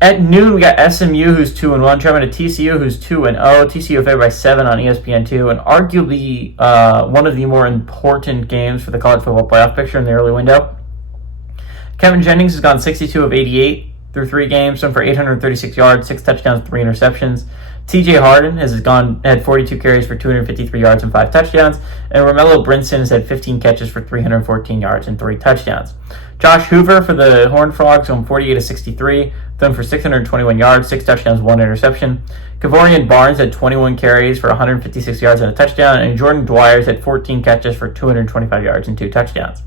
At noon, we got SMU, who's 2-1, traveling to TCU, who's 2-0. TCU favored by 7 on ESPN2, and arguably one of the more important games for the college football playoff picture in the early window. Kevin Jennings has gone 62 of 88 through 3 games, some for 836 yards, 6 touchdowns, 3 interceptions. TJ Harden has had 42 carries for 253 yards and 5 touchdowns, and Romello Brinson has had 15 catches for 314 yards and 3 touchdowns. Josh Hoover for the Horned Frogs won 48 of 63, thrown for 621 yards, 6 touchdowns, 1 interception. Kavorian Barnes had 21 carries for 156 yards and a touchdown, and Jordan Dwyer's had 14 catches for 225 yards and 2 touchdowns.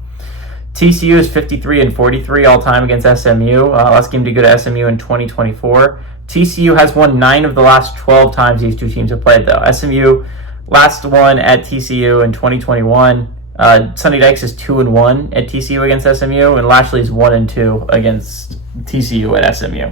TCU is 53 and 43 all time against SMU. Last game to go to SMU in 2024. TCU has won 9 of the last 12 times these two teams have played, though. SMU last one at TCU in 2021. Sonny Dykes is 2-1 at TCU against SMU, and Lashley's 1-2 against TCU at SMU.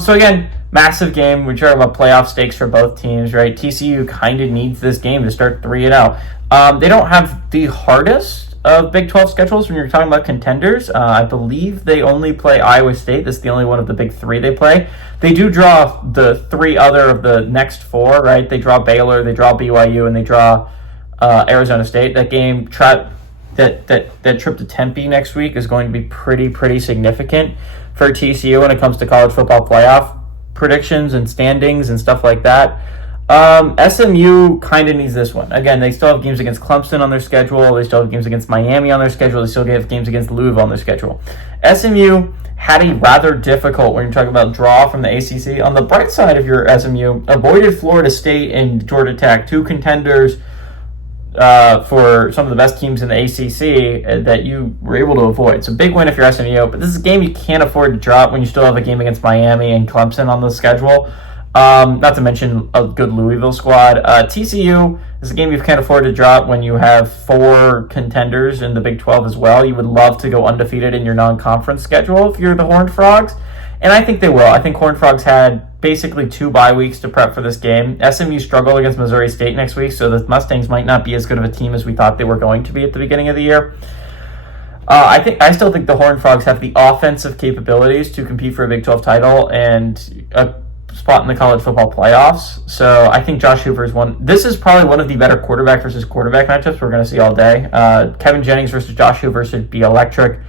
So again, massive game. We're talking about playoff stakes for both teams, right? TCU kind of needs this game to start 3-0. They don't have the hardest of Big 12 schedules when you're talking about contenders. I believe they only play Iowa State. That's the only one of the big 3 they play. They do draw the 3 other of the next 4, right? They draw Baylor, they draw BYU, and they draw Arizona State. That game, that trip to Tempe next week is going to be pretty significant for TCU when it comes to college football playoff predictions and standings and stuff like that. SMU kind of needs this one. Again, they still have games against Clemson on their schedule. They still have games against Miami on their schedule. They still have games against Louisville on their schedule. SMU had a rather difficult, when you're talking about draw from the ACC. On the bright side of your SMU, avoided Florida State and Georgia Tech, 2 contenders for some of the best teams in the ACC that you were able to avoid. It's a big win if you're SMU, but this is a game you can't afford to drop when you still have a game against Miami and Clemson on the schedule. Not to mention a good Louisville squad. TCU is a game you can't afford to drop when you have 4 contenders in the Big 12 as well. You would love to go undefeated in your non-conference schedule if you're the Horned Frogs, and I think they will. I think Horned Frogs had basically 2 bye weeks to prep for this game. SMU struggled against Missouri State next week, so the Mustangs might not be as good of a team as we thought they were going to be at the beginning of the year. I still think the Horned Frogs have the offensive capabilities to compete for a Big 12 title and a spot in the college football playoffs. So I think Josh Hoover is one. This is probably one of the better quarterback versus quarterback matchups we're going to see all day. Kevin Jennings versus Josh Hoover should be electric.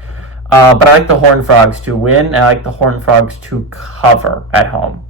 But I like the Horned Frogs to win, and I like the Horned Frogs to cover at home.